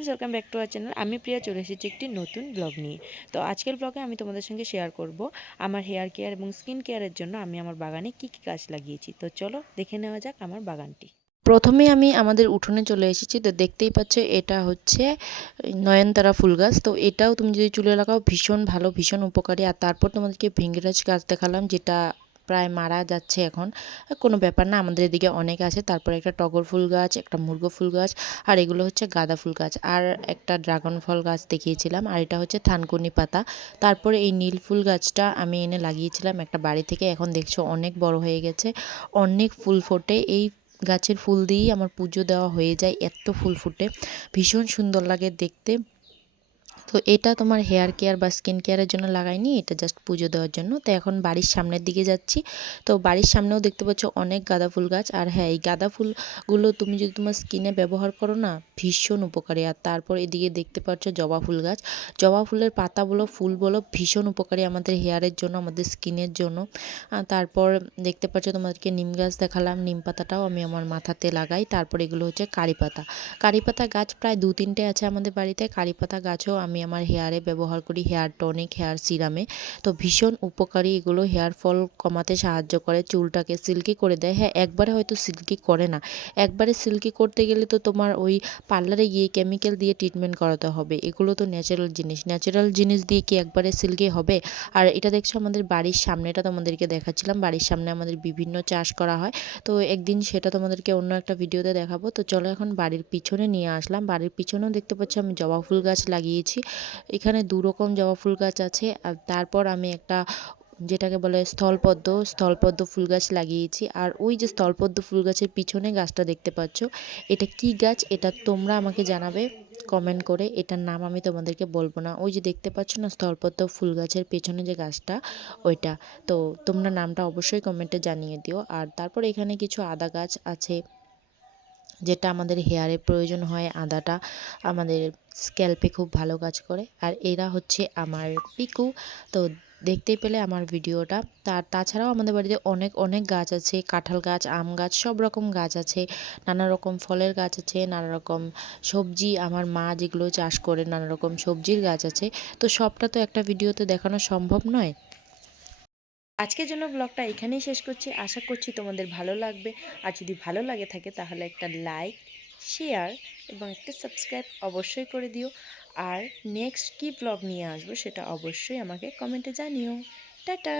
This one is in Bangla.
Friends welcome back to our channel. আমি প্রিয়া, চলে এসেছি একটি নতুন ব্লগ নিয়ে। তো আজকের ব্লগে আমি তোমাদের সঙ্গে শেয়ার করব আমার হেয়ার কেয়ার এবং স্কিন কেয়ারের জন্য আমি আমার বাগানে কী কী গাছ লাগিয়েছি। তো চলো দেখে নেওয়া যাক আমার বাগানটি। প্রথমে আমি আমাদের উঠোনে চলে এসেছি। তো দেখতেই পাচ্ছ, এটা হচ্ছে নয়নতারা ফুল গাছ। তো এটাও তুমি যদি চুলে লাগাও, ভীষণ ভালো, ভীষণ উপকারী। আর তারপর তোমাদেরকে ভেঙ্গিরাজ গাছ দেখালাম, যেটা প্রায় মারা যাচ্ছে এখন। কোনো ব্যাপার না, আমাদের এদিকে অনেক আছে। তারপর একটা টগর ফুল গাছ, একটা মুরগো ফুল গাছ, আর এগুলো হচ্ছে গাঁদা ফুল গাছ। আর একটা ড্রাগন ফল গাছ দেখিয়েছিলাম, আর এটা হচ্ছে থানকুনি পাতা। তারপরে এই নীল ফুল গাছটা আমি এনে লাগিয়েছিলাম একটা বাড়ি থেকে। এখন দেখছ অনেক বড় হয়ে গেছে। অনেক ফুল ফোটে। এই গাছের ফুল দিয়েই আমার পুজো দেওয়া হয়ে যায়, এত ফুল ফুটে। ভীষণ সুন্দর লাগে দেখতে। তো এটা তোমার হেয়ার কেয়ার বা স্কিন কেয়ারের জন্য লাগাইনি, এটা জাস্ট পুজো দেওয়ার জন্য। তো এখন বাড়ির সামনের দিকে যাচ্ছি। তো বাড়ির সামনেও দেখতে পাচ্ছ অনেক গাঁদা ফুল গাছ। আর হ্যাঁ এই গাঁদা ফুলগুলো তুমি যদি তোমার স্কিনে ব্যবহার করো না, ভীষণ উপকারী। আর তারপর এদিকে দেখতে পাচ্ছ জবা ফুল গাছ। জবা ফুলের পাতা বলো, ফুল বলো, ভীষণ উপকারী আমাদের হেয়ারের জন্য, আমাদের স্কিনের জন্য। তারপর দেখতে পাচ্ছ তোমাদেরকে নিম গাছ দেখালাম। নিম পাতাটাও আমি আমার মাথাতে লাগাই। তারপর এগুলো হচ্ছে কারি পাতা। কারি পাতা গাছ প্রায় দু তিনটে আছে আমাদের বাড়িতে। কারি পাতা গাছও আমি আমার হেয়ারে ব্যবহার করি হেয়ার টনিক হেয়ার সিরামে তো ভীষণ উপকারী এগুলো। হেয়ার ফল কমাতে সাহায্য করে। চুলটাকে সিল্কি করে দেয়। হ্যাঁ একবারে হয়তো সিল্কি করে না। একবারে সিল্কি করতে গেলে তো তোমার ওই পার্লারে গিয়ে কেমিক্যাল দিয়ে ট্রিটমেন্ট করাতে হবে। এগুলো তো ন্যাচারাল জিনিস। ন্যাচারাল জিনিস দিয়ে কি একবারে সিল্কি হবে? আর এটা দেখছ আমাদের বাড়ির সামনেটা তোমাদেরকে দেখাচ্ছিলাম। বাড়ির সামনে আমাদের বিভিন্ন চাষ করা হয়। তো একদিন সেটা তোমাদেরকে অন্য একটা ভিডিওতে দেখাবো। তো চলো এখন বাড়ির পিছনে নিয়ে আসলাম। বাড়ির পিছনেও দেখতে পাচ্ছ আমি জবা ফুল গাছ লাগিয়েছি। এখানে দু রকম জবা ফুল গাছ আছে, আর তারপর আমি একটা যেটাকে বলে স্থলপদ্ম স্থলপদ্ম ফুল গাছ লাগিয়েছি। আর ওই যে স্থলপদ্ম ফুল গাছের পিছনে গাছটা দেখতে পাচ্ছ, এটা কি গাছ এটা তোমরা আমাকে জানাবে কমেন্ট করে, এটার নাম আমি তোমাদেরকে বলব না। ওই যে দেখতে পাচ্ছ না স্থলপদ্ম ফুল গাছের পেছনে যে গাছটা, ওইটা। তো তোমরা নামটা অবশ্যই কমেন্টে জানিয়ে দিও। আর তারপর এখানে কিছু আদা গাছ আছে যেটা আমাদের হেয়ারে প্রয়োজন হয়, আদাটা আমাদের স্ক্যাল্পে খুব ভালো কাজ করে। আর এরা হচ্ছে আমার পিকু। তো দেখতেই পেলে আমার ভিডিওটা। তার তাছাড়াও আমাদের বাড়িতে অনেক অনেক গাছ আছে। কাঁঠাল গাছ, আম গাছ, সব রকম গাছ আছে। নানা রকম ফলের গাছ আছে, নানা রকম সবজি। আমার মা যেগুলো চাষ করে নানা রকম সবজির গাছ আছে। তো সবটা তো একটা ভিডিওতে দেখানো সম্ভব নয়। আজকের জন্য ব্লগটা এখানেই শেষ করছি। আশা করছি তোমাদের ভালো লাগবে। আর যদি ভালো লাগে থাকে, তাহলে একটা লাইক শেয়ার এবং একটা সাবস্ক্রাইব অবশ্যই করে দিও। আর নেক্সট কি ব্লগ নিয়ে আসব, সেটা অবশ্যই আমাকে কমেন্টে জানিও। টাটা!